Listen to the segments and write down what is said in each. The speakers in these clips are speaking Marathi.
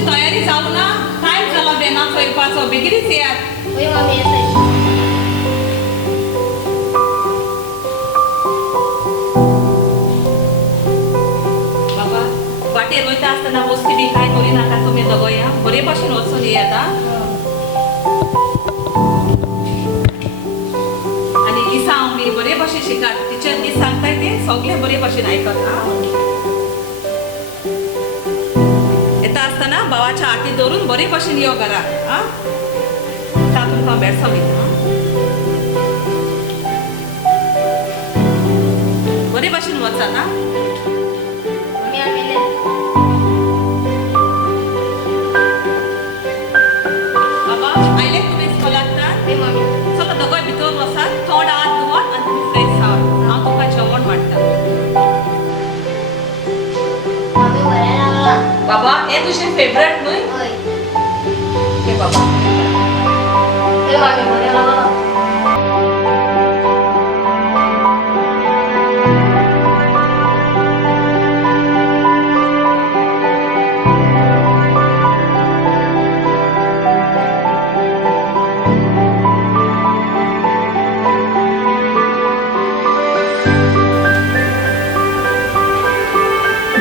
तुमची तयारी जाऊ ना टाइम झाला बेना स्वयंपाचो बेगीनच यात होय मम्मी येताय बाबा वाटेर वयता आसतना वस्ती बी काय करी नाका तुमी दोगोया बरे भाशेन वचून येयात आणि दिसा आमी बरे भाशेन शिकात टिचर नी सांगताय ते सगळे बरे भाशेन आयकत येता आसतना भावाच्या हाती धरून बरे भाशेन यो घरा ता तुमकां बेडसा वयता बरे भाशेन वचा ना मम्मी आम्ही बाबा आयले तुमी इस्कोलांतल्यान होय मम्मी चलो दोगोय भितर वसात थोडा हात धुवात आनी तुमी फ्रेश जावात हांव तुमकां जेवण वाडटा मम्मी बरें लागला बाबा हे तुजें फेवरेट न्हय होय हे बाबा होय मम्मी बरें लागला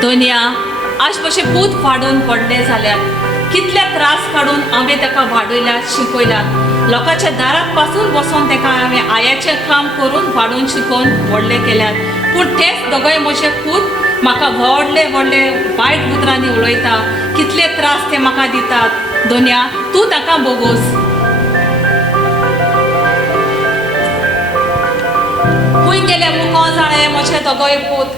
दोनिया आज कशें पूत वाडून पडले जाल्यार कितले त्रास काडून हांवें ताका वाडयल्यात शिकयल्यात लोकांच्या दारात पासून बसून ताका हांवें आयाचें काम करून वाडून शिकोवन व्हडलें केल्यात पूण तेच दोगोय म्हजे पूत म्हाका व्हडले व्हडले वायट उतरांनी उलयता कितले त्रास ते म्हाका दितात दोनिया तूं ताका बोगोस खूंय गेले मुको जाणे म्हजे दोगोय पूत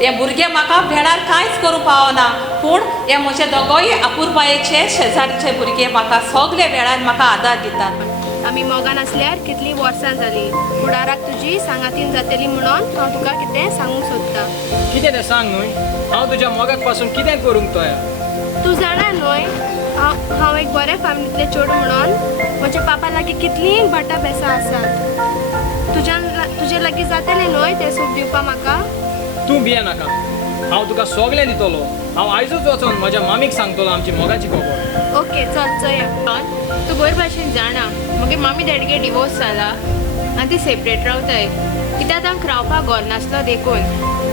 हे भुरगे म्हाका भेणार कांयच करूं पावना पूण हे म्हजे दोगोय आपुरबायेचे शेजारीचे भुरगे म्हाका सगळे वेळार म्हाका आदार दितात आमी मोगान आसल्यार कितलीं वर्सां जालीं फुडाराक तुजी सांगातीन जातली म्हणून हांव तुका कितें सांगूंक सोदतां कितें तें सांग न्हय हांव तुज्या मोगाक पासून कितें करूंक तोया तूं जाणा न्हय हांव एक बरे फॅमिलींतलें चेडूं म्हणून म्हज्या पापा लागीं कितलीं भाटां बेसां आसात तुजे लागीं जातलें न्हय तें सूख दिवपा म्हाका तूं भिये नाका हांव तुका सगलें दितलो हांव आयजूच वचोन म्हज्या मामीक सांगतलो आमची मोगाची खबर ओके चल चया तू बरे भाशेन जाणा मागे मामी डॅडीगे डिवोर्स जाला आनी ती सेपरेट रावताय कित्याक तांकां रावपाक घर नासलो देखून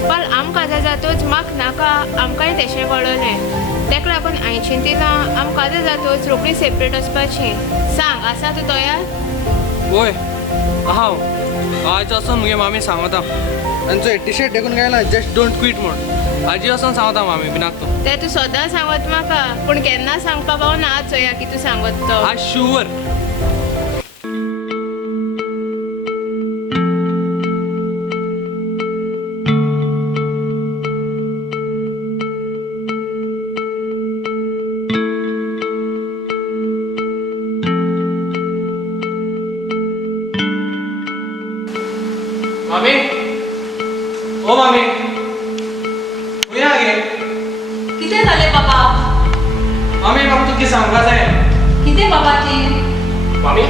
पण आमकां जाय जातूच म्हाका नाका आमकांय तेशें कळलें तेका लागून हांवें चिंतिलां आमकां जाय जातूच रोखडी सेपरेट वचपाची सांग आसा तूं तयार वय हांव आयज वचोन मुगे मामी सांगता आनी जो टी शर्ट देखून गायला जस्ट डोंट क्विट म्हण आजी वचोन सांगता मामी भिनाक तो तें तूं सदां सांगत म्हाका पूण केन्ना सांगपा पावना आज चोया की तूं सांगत तो आज शुअर मामी ओ मामी खुंय गे कितें जालें बाबा मामी म्हाका तुका सांगपा जाय कितें बाबा ती मामी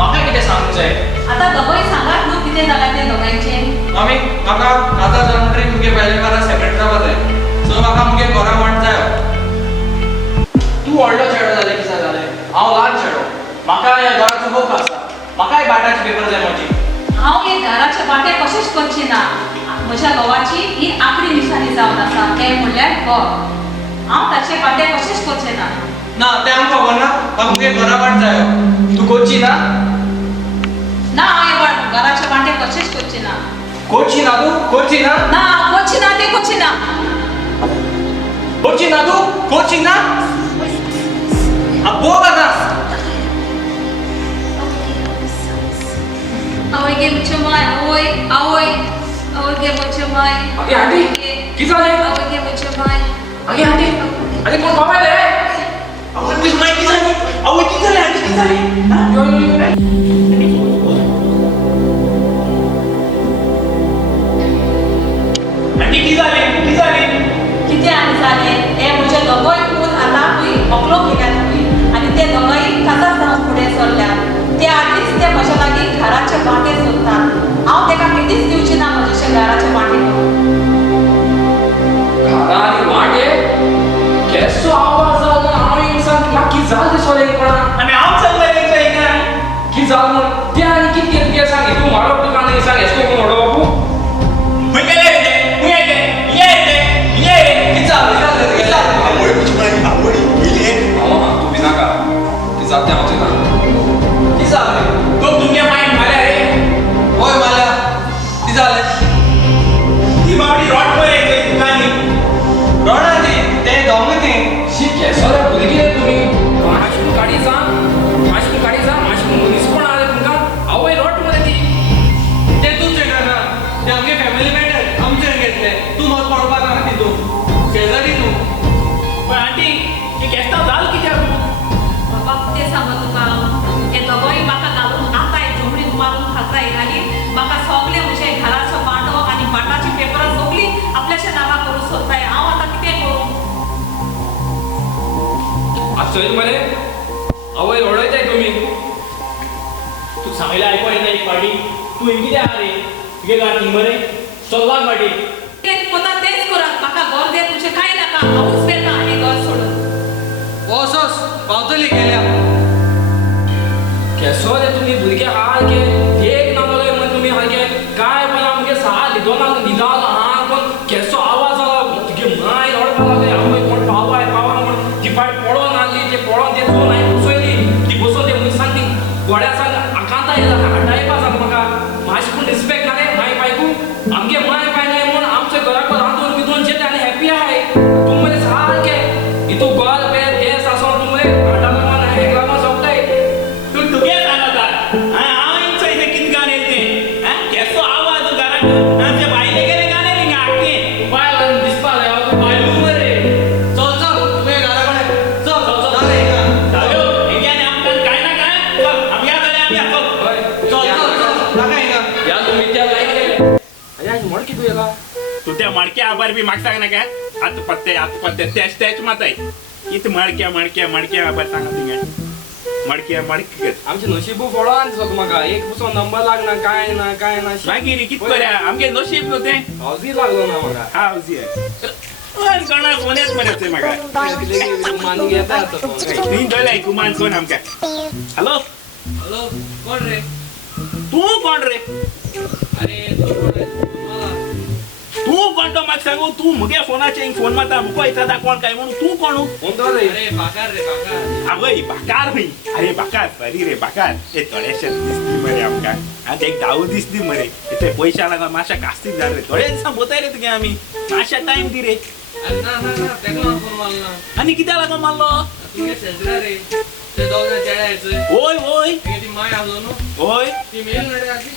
म्हाका कितें सांगूंक जाय आतां दोगोय सांगात न्हू कितें जालां तें दोगांयचें मामी म्हाका आतां जन्मरी मुगे पयले बारा सेपरेट जावपा जाय सो म्हाका मुगे घरा वाट जाय तूं व्हडलो चेडो जालें कितें जालें हांव ल्हान चेडो म्हाका ह्या घराचो हक्क आसा म्हाकाय बाटाची पेपर जाय म्हजी हांव एक घराचे वाटे कशेंच करची ना म्हज्या घोवाची ही आखरी निशाणी जावन आसा तें म्हणल्यार घर हांव ताचे वाटे कशेंच करचें ना ना तें आमकां खबर ना म्हाका मुगे घरा वाट जाय तूं कोची ना ना हांव हे घराचे वाटे कशेंच करची ना कोची ना तूं कोची ना ना करची ना तें करची ना कोची ना तूं कोची ना बोग ना आवय गे म्हज्या माय आवय आवय आवय गे म्हज्या माय आगे आंटी कितें जालें आवय गे म्हज्या माय आगे आंटी आगे कोण बाबा रे आवय तुजी माय कितें जाली आवय कितें जालें आंटी कितें जालें यो यो आंटी कितें जालें कितें आनी जालें हे म्हजे दोगोय पूत आतां खंय अकलो गेल्यात खंय आनी ते दोगोय काजार जावन फुडें सरल्यात ते आदींच ते म्हज्या लागीं घराचे वाटे सोदतात हांव तेका कितेंच दिवची ना म्हजे घराचे वाटे घरा आनी वाटे केसो आवाज जावन हांव जाल ते सोले कोणा आनी हांव चल्ला रे चयना की जाल म्हण ते आनी कितके तुगे सांग तू म्हाडो तू कांदे सांग एसको कोण म्हाडो बाबू हुंय गेले रे हुंय ये की जाल तुगे आवड तुझी माझी आवड गेली तू बी नाका की जाते आमचे ना की जाल तो तुमगे मायंड माल्या रे होय माल्या ती जाले ती बावडी रॉट वर येते दुकानी रोणा ते दोंग ती शिके सोरे भुरगी रे तुम्ही माशकू गाडी जा माशकू मनीस कोण आले तुमका आवय रोट मध्ये ती ते तूच येणार ना ते आमगे फॅमिली मॅटर आमचे घेतले तू मत पडपाक ना तितू शेजारी तू पण आंटी हे केस्ता जाल कित्याक बाबा ते सांगत तुका हे दोगोय म्हाका घालून आताय जमणीक मारून खाताय आनी म्हाका सगळे म्हजे घराचो बांडो आनी बाटाची पेपरां सगळी आपल्याच्या नांवा करूं सोदताय हांव आतां कितें करूं आजचो मरे आवय ओडयताय तुम्ही तू सांगले आयको येना एक पाटी तू हिंग कितें आहा रे तुगे गाडी मरे चल्लाक पाटी तेच कोता तेच करात म्हाका घर दे तुजें कांय नाका हांवूच वेता हें घर सोडून वोसोस पावतली गेल्या केसो रे तुम्ही भुरगे हाल के एक नामले म्हण तुम्ही हागे काय पण आमगे सहा लिदोनाक निदाल हा पण केसो आवाज आला तुगे माय रडपा लागले आम्ही कोण पावा म्हण ती फाट पळोन आली ते पळोन ते दोन आई बसयली ती बसोन ते मुसांग ती गोड्या सांग आकांता येला हटायपा सांग म्हाका माशकून रिस्पेक्ट ना रे माय पायकू आमगे माय पाय नाही म्हण आमचे घराक रांदून बिदून जेते आनी हॅपी आहे तुमले सारखे इतू गोल पे देस आसोन तुमले हटाला मन हेक लागोन सोपताय तू तुगे सांगता हांव इंचो इथे कित गाणे येते हा केसो आवाज घरात आमच्या बायले गेले गाणे रिंगा आखे बाय लागून दिसपा जाय तू बाय लू मरे चल चल तुम्ही घराकडे चल चल चल जायो हेग्याने आमकां काय ना काय चल आमी या जाल्यार आमी या चल चल चल चल नाका हिंगा या तुम्ही त्या लाईक केले अरे आज मोड कितू येला तू त्या मडक्या आभार बी म्हाका सांग नाका आत पत्ते तेच माताय इत मडक्या आभार सांगा तिंगा मडक्या आमचे नशीब पडो आनी सो म्हाका एक पुसो नंबर लागना काय ना मागीर कित करया आमगे नशीब न्हू तें हावजी लागलो ना म्हाका हांव कोणाक फोन येत मरे ते म्हाका मानी घेता आता फोन नी दोले कुमान कोण आमकां हॅलो हॅलो कोण रे तू कोण रे अरे तू कोण रे मला तू कोण तो म्हाका सांगू तू मुगे फोनाचे फोन मारता मुको येता कोण काय म्हणून तू कोण फोन तो रे अरे बाकार रे बाकार आवय बाकार हुई अरे बाकार सरी रे बाकार हे थोडेशे दिसली मरे आमकां आतां एक धाव दिसली मरे इथे पैशा लागून मातशा कास्तीक जाय रे थोडे दिसां बोताय रे तुगे आमी मातशा टायम दी रे अरे ना ना ना तेका लागून फोन मारला आनी कित्याक लागून मारलो तुमगे शेजरा रे ते दोघां चेड्याचे ओय ओय तुगे ती माय आसलो न्हू ओय ती मेल रे आधी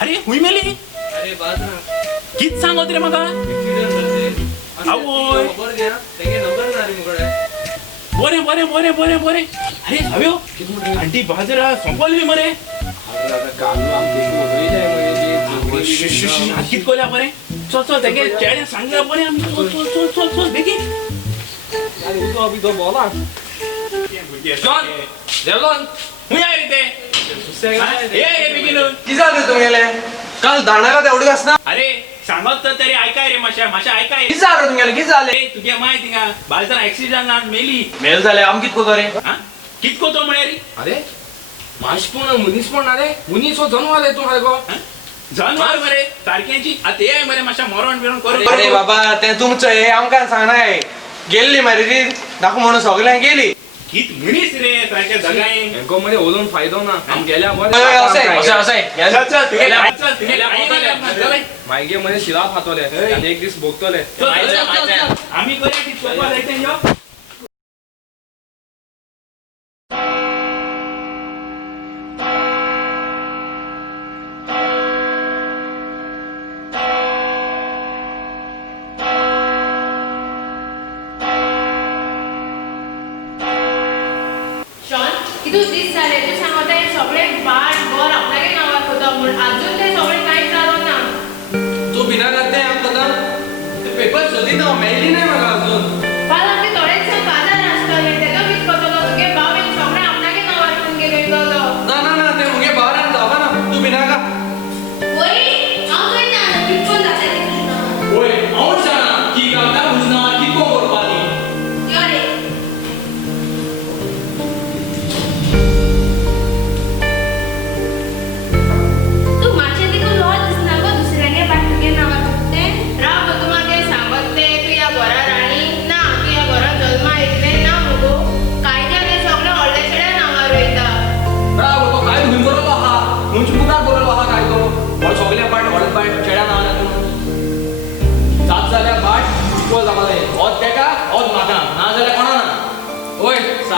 अरे हुई मेली अरे बाजरा कित सांगत रे म्हाका एक्सिडेंट जाते आवोय. खबर घ्या तेगे नंबर ना रे मुगडे बरे अरे हव्यो आंटी बाजरा संपल मरे कित कोल्या बरे चल तेगे चेड्या सांगल्या बरे आमी चल बेगीन अभी तो बोला जॉन देवलोन हुंय आय रे ते ए बेगीन किती जाते तुमगेले काल दाणाला तेवढी असना अरे सांगत तर तरी ऐकाय रे माशा ऐकाय किती झालं तुमगेले किती झाले तुगे माय थिंगा बाजरा ऍक्सिडेंटान मेली मेल झाले आम कित कोतो रे हा कित कोतो म्हणे रे अरे माशपूण मुनीस पण अरे मुनीस हो जनवार आहे तू हायगो जानवर मरे सारख्याची आता ये मरे माशा मरण बिरण करून अरे बाबा ते तुमचं हे आमकां सांगनाय गेल्ली मरे ती दाखव म्हणून सगळ्यांक गेली कित मुनीस रे सारख्या जगाय हेंको मध्ये उलोवन फायदो ना आम गेल्या मागे मध्ये शिला फातोले आणि एक दीस भोगतोले आम्ही करूया ती सोपा जायचं यो कितूच दीस जाले तू सांगता हे सगळे बाट घर आपल्यागे नावार होता म्हण अजून ते सगळे कांय जालो ना तू बिना करते आम कोता ते पेपर सोदी ना मेळली नाही मला अजून पण आमचे थोडेच बाजार आसतले तेका वीस पडटलो तुगे भाव एक सगळे आपल्यागे नावार ठेवून गेलो ना ना ना ते मुगे बाहेर जावा ना तू बिना का वही हांव जायना कितकोन जाता ते ओय हांव जाणा की गावता बुजना कितको करपाली यो रे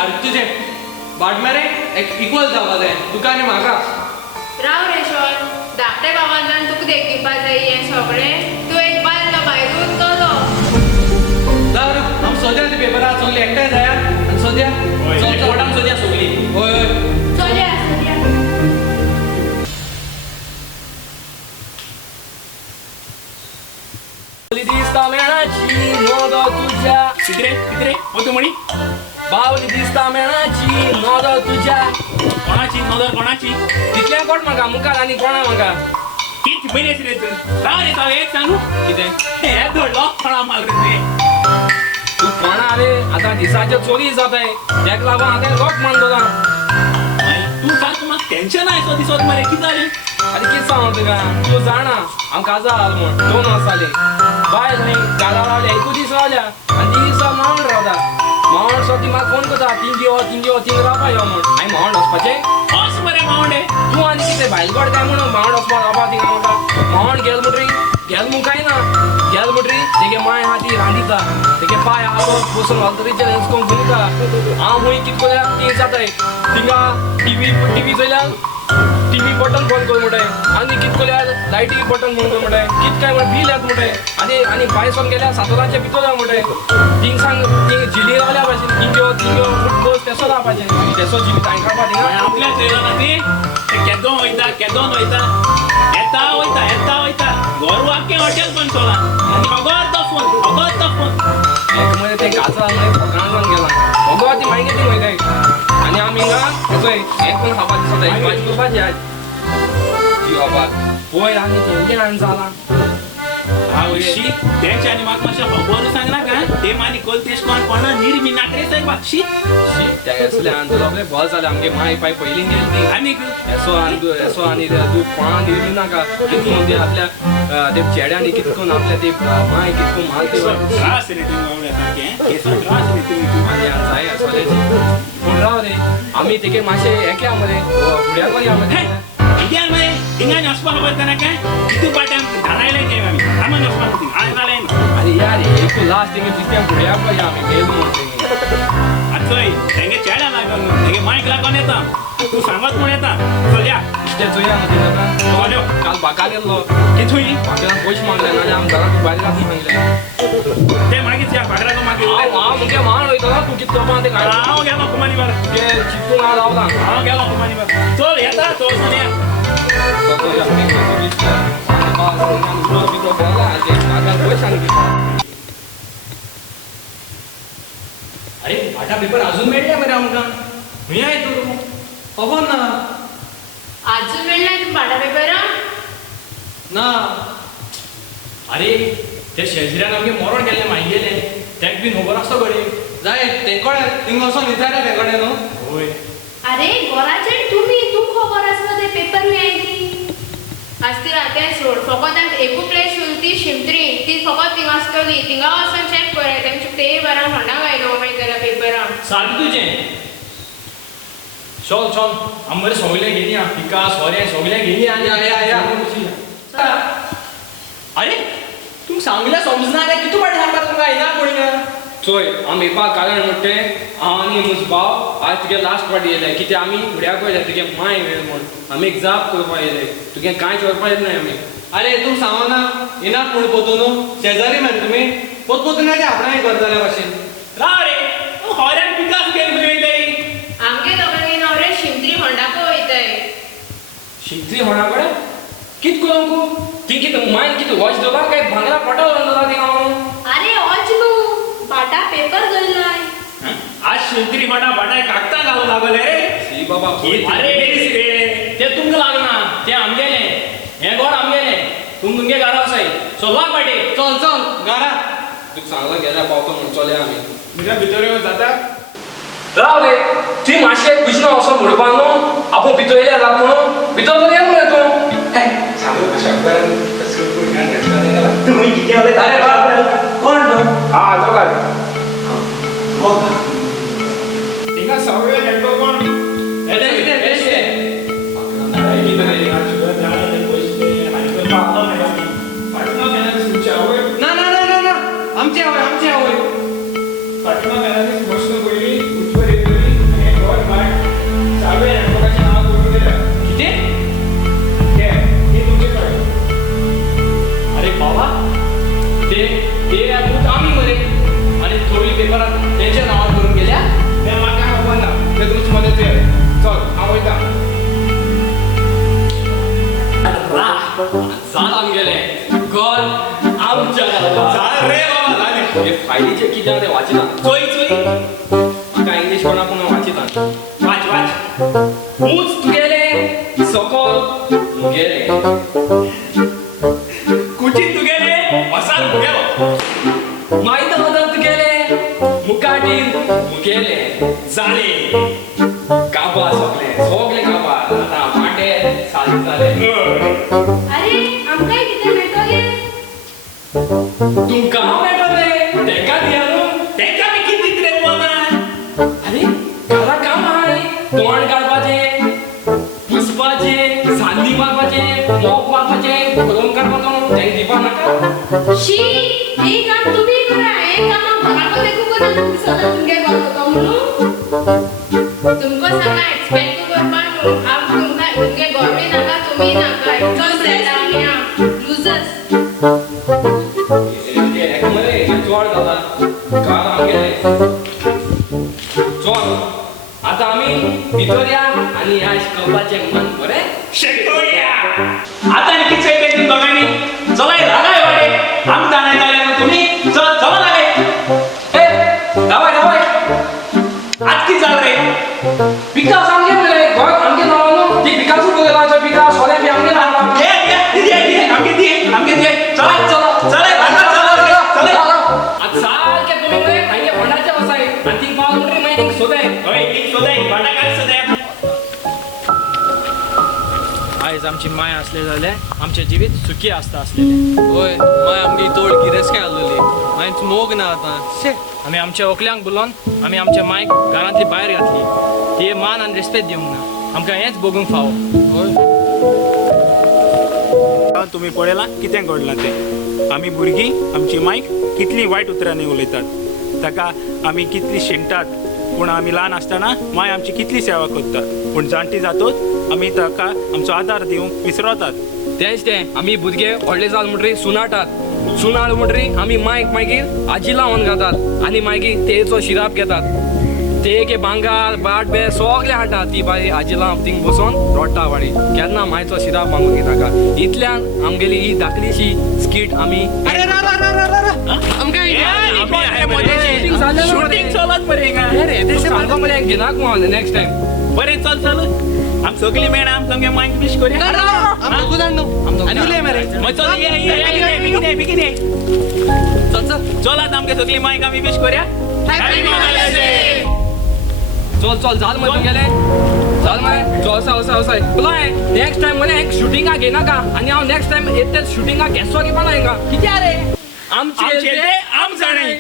सारकें तुजें बाट मरे एक इक्वल जावपा जाय तुका आनी म्हाका राव रेशॉन धाकटे गांवांतल्यान तुका देख दिवपा जाय हें सगळें तूं एक बायल तो भायरूच चलो जावं आम सोद्या ती पेपरार सगळी एकठांय जाया आनी सोद्या कोर्टान सोद्या सगळी हय हय चलया चलया दिसता मेणाची नोद तुझ्या कितरे हो तू म्हणी बावली दिसता मेणाची नोद तुझ्या कोणाची नजर कोणाची तितल्या कोण म्हाका मुखार आनी कोणा म्हाका कित बरेस रे तू राव रे हांव एक सांगू कितें हे धडलो कोणा माल रे तू कोणा रे आतां दिसाचे चोरी जाताय तेका लागून आतां लोक मान दवरला तू सांग म्हाका टेन्शन आहे सो दिसत मरे कितें जालें आनी कितें सांगू तुका तूं जाणा हांव काजार आल म्हण 2 वर्सां जालीं बायल खंय घरा रावल्या एकूच दीस रावल्या आनी ती दिसा मावण रावता मावण सो ती म्हाका फोन करता थिंग रावपा यो म्हण हांवें मावण वचपाचें हस मरे मावंडे तूं आनी कितें भायलगड काय म्हणून मावण वचपा रावपा थिंगा म्हाका मावण गेल म्हणटरी गेल म्हूण कांय ना गेल म्हणटरी तेगे माय आहा ती रांदिता तेगे पाय आहा बसून वालतरीचे हिसकोन घुमता हांव खंय कितें कोल्या ती जाताय थिंगा टीव्ही चयल्यार टीव्ही बटन बंद कर म्हणटाय आनी कितें कोल्यार लायटी बटन बंद कर म्हणटाय कितें काय म्हण बील येत म्हणटाय आनी भायर सोन गेल्यार 7 भितर जा म्हणटाय थिंग सांग थिंग झिली रावल्या भाशेन थिंग्यो फुटबॉल तेसो रावपाचें तेसो झिली तांय काडपा थिंगा आपल्या ट्रेलरान ते केदोन वयता येता वयता घर वाक्य हॉटेल पण चला आनी अगोर तो फोन एक मध्ये ते गाजरा गांजान गेला अगो ती मागीर ती वयताय आनी आमी हिंगा चोय एक कोण खावपा दिसता भाजी करपाची आज ती बाबा पळय आनी ते ल्यान जाला शी तेंचे आनी म्हाका मातशें खबर सांगना का ते मानी कोल तेश कोणा निर्मी नाकरे साय बाक्षी त्या असल्यान तुला आपले बस जाले आमगे माय पाय पयली गेली ती आनी एसो आनी तू कोणा निर्मी नाका कितकोन ते आपल्या ते चेड्यांनी कितकोन आपल्या ते माय कितकोन माल ते त्रास रे तू बावडे सारके केसो त्रास रे तू आनी जाय सोल्याची पूण राव रे आमी तेगे मातशे एकल्या मरे फुड्या करया मरे इद्यान मरे थिंगान वचपा खबर ना काय कितू पाट्यान धारायले गेम आमी सामान वचपा थिंग आनी जालें अरे यार एक लास्ट तेगे जित्या फुड्या करया आमी गेल म्हणून चोय तेंगे चेड्या लागून तेगे मायक लागून येता तू सांगत म्हण येता चलया ते चोया मरे नाका चलो काल बाका गेल्लो कितूय बाकान पयशे मागले आनी आमी घराक भायर घातली सांगले ते मागीर त्या भागराको मागीर हांव मुगे माण वयतलो तूं कितें करपा ते काड हांव गेलो कुमानी बार ते चिंतून हांव रावला हांव गेलो कुमानी बार चल येता चल सोनिया अरे भाटा पेपर अजून मेळ्ळे मरे आमकां खंय आय तूं खबर ना आजून मेळ्ळें तुका भाटा पेपरा ना अरे ते शेजऱ्यान आमगे मरण गेल्लें मागयलें तेका बीन खबर आसता गडे जाय तेंकोडे थिंग वचोन विचारया तेंकोडे न्हू होय अरे घराचे तुम्ही तू खबर आसता ते पेपर मेळ्ळी आसती तें सोड फकत आमकां एकू प्लेस उरती शिमतरी ती फकत थिंगा आसतली थिंगा वचून चॅक कराय तेंचे तेय बरा म्हणा गायलो मागीर जाल्यार पेपरां सारकें तुजें चल आमी बरें सगळे गेली आं पिका सोऱ्या सगळे गेली आनी अरे तुमकां सांगलें समजना जाल्यार कितू पाटी सांगता तुमकां येना पळय चोय आमी येवपाक कारण म्हणटे हांव आनी म्हजो भाव आज तुगे लास्ट पाटी येयले कित्याक आमी फुड्याक वयले तुगे माय वेळ म्हण आमी एक जाप करपा येयले तुगे कांयच व्हरपा येत ना आमी अरे तुमकां सांगना येनात पूण पोतून शेजारी मरे तुमी पोतपोतून आपणाय करतले भाशेन राव रे हॉऱ्यान पिकास गेल तुगे आमगे दोगांनी नवरे शिमतरी होंडाको वयताय शिंत्री होणा कडेन कित करूं ती कितें मायन कितें वॉच दवरला काय भांगरा पटो दवरला थिंगा हांव अरे ऑच न्हू बाटा पेपर दवरलाय आज शिंत्री बाटाय कागदां घालू लागले रे सी बाबा अरे रे ते तुमकां लागना ते आमगेलें हें घर आमगेलें तुमगे घरा आसाय सो लाग पाटी चल घरा तुका सांगला गेल्या पावतो म्हण चोल्या आमी तुज्या भितर जाता राव रे ती मातशें कुशना वचोन म्हणपा न्हू आपूण भितर येयल्या जाता म्हणून भितर तर येत मरे तूं सांगू कशा तुम्ही किती अरे बाप कोण न्हू हा तो काय हिंगा सगळे नेटो कोण येते कितें बेश्टे ना आमची आवय फाटमा घराची गोष्ट पयली उठवर येतली जाल आमगेले गोल आमच्या घरात चाल रे बाबा झाले हे फायलीचे कितें ते वाचिना चोई चोई म्हाका इंग्लीश कोणाकून वाचिता वाच वाच ऊंच तुगेले सकल मुगेले कुचित तुगेले मसाल मुगेलो मायदा मदन तुगेले मुकाटीन मुगेले जाले काबा सगळे काबा आता मांडे साल जाले अरे आमकांय कितें मेळटलें तुमकां मेळटले तेका दिया न्हू तेका मी किती दिले बाबा अरे घरा काम आहे तोंड काडपाचें पुसपाचें सांदी मारपाचें मोप मारपाचें करून काडपाचो तें दिवपा नाका शी हे काम तुम्ही करा हे काम हांव घराको देखू करा तुम्ही सदां तुमगे घर करता म्हणून तुमको सांगा एक्सपेक्ट करपाक न्हू हांव तुमकां तुमगे गोरमेंट नाका तुमी नाका लुजर्स एक मरे चोड जाला कार आमगेले चोड आता आमी भितर या आनी ह्या शिकवपाचें मन बरें शेकोया आता आणि किती वेळ देतो दोघांनी चला लागाय वाडे आम जाणाय जाले तुम्ही चल चला लागे ए गावाय गावाय आज किती चाल रे विकास आमगे मरे गोंय आमगे नावानो ती विकासू बोलायचा विकास सोरे बी आमगे नावा ये आमगे दे चला चला चला चला आज सारखे तुम्ही मरे हांगे फोंडाचे बसाय आनी ती पाव म्हणरी मागीर सोदाय होय ती सोदाय भांडा काय सोदाय आयज आमची माय असले जाल्यार आमचे जिवीत सुखी आसता असलेले होय माय आमगे तोड गिरेस काय आसलेली मायच मोग ना आतां शे आमी आमच्या ओकल्यांक बुलोवन आमी आमच्या मायक घरांतली भायर घातली ती मान आनी रेस्पेद दिवंक ना आमकां हेंच बगूंक फावो होय तुम्ही पळयलां कितें घडलां तें आमी भुरगीं आमची मायक कितली वायट उतरांनी उलयतात ताका आमी कितली शेणटात पूण आमी ल्हान आसतना माय आमची कितली सेवा करता पूण जाणटी जातूच आमी ताका आमचो आदार दिवंक विसरतात तेंच तें आमी भुरगे व्हडले जाल म्हणटरी सुनाटात सुनाळ म्हणटरी आमी मायक मागीर आजी लावन घातात आनी मागीर तेचो शिराप घेतात ते के भांगार बाट बे सगळे हाडटात ती बाई आजी लावन थिंग बसोन रोडटा वाडी केन्ना मायचो शिराप मागून घेनाका इतल्यान आमगेली ही धाकलीशी स्कीट आमी शूटिंग चलत बरें घेनाक नेक्स्ट टाइम बरें चल चल आम सगळीं मेळा आम तुमगे मायक विश करूया चल आतां आमगे सगळीं मायक आमी विश करूया चल चल जाल मरे गेले जाल मरे चल वसाय पुलाय नेक्स्ट टाइम मरे एक शूटिंगाक घेनाका आनी हांव नेक्स्ट टाइम येते शूटिंगाक घेसो घेवपा ना हिंगा कित्या रे आमचे आम जाणे